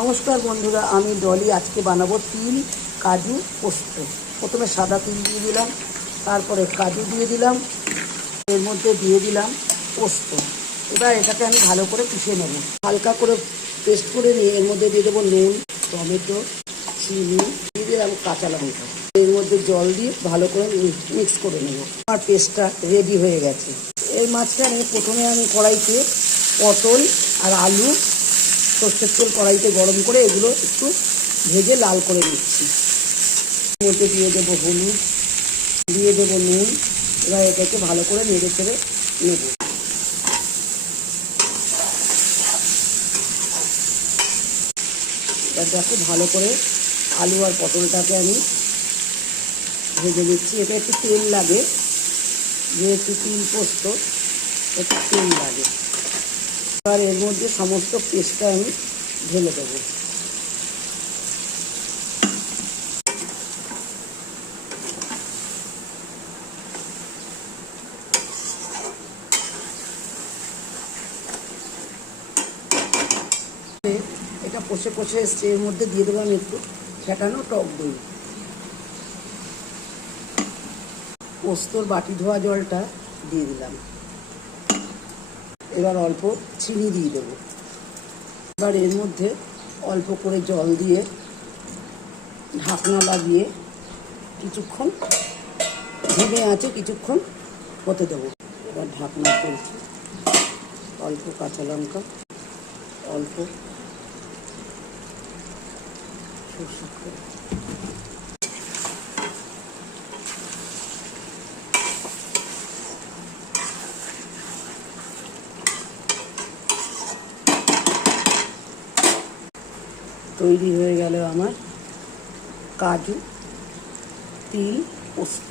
নমস্কার বন্ধুরা, আমি ডলি। আজকে বানাবো তিল কাজু পোস্ত। প্রথমে সাদা তিল দিয়ে দিলাম, তারপরে কাজু দিয়ে দিলাম, এর মধ্যে দিয়ে দিলাম পোস্ত। এবার এটাকে আমি ভালো করে পিষে নেব, হালকা করে পেস্ট করে নিয়ে এর মধ্যে দিয়ে দেবো নুন, টমেটো, চিনি, দিয়ে দিলাম কাঁচা লঙ্কা। এর মধ্যে জল দিয়ে ভালো করে মিক্স করে নেব। আমার পেস্টটা রেডি হয়ে গেছে। এই মাছখানে প্রথমে আমি কড়াইতে পটল আর আলু সর্ষের তেল কড়াইতে গরম করে এগুলো একটু ভেজে লাল করে নিচ্ছি। এর মধ্যে দিয়ে দেবো হলুদ, দিয়ে দেবো নুন। এবার এটাকে ভালো করে নেড়ে চেড়ে নেব। এবার দেখো ভালো করে আলু আর পটলটাকে আমি ভেজে নিচ্ছি। এটা একটু তেল লাগে, যেহেতু তিল পোস্ত একটু তেল লাগে। এবার এর মধ্যে সমস্ত পেস্টটা আমি ঢেলে দেবো। এটা কষে কষে এসছে, এর মধ্যে দিয়ে দেবো আমি একটু ফেটানো টক দই। পোস্তর বাটি ধোয়া জলটা দিয়ে দিলাম। এবার অল্প চিনি দিয়ে দেবো। এবার এর মধ্যে অল্প করে জল দিয়ে ঢাকনা লাগিয়ে কিছুক্ষণ ধিমে আঁচে কিছুক্ষণ হতে দেবো। এবার ঢাকনা তুলছি, অল্প কাঁচা লঙ্কা, অল্প সরষের তেল। তৈরি হয়ে গেল আমার কাজু তিল পোস্ত।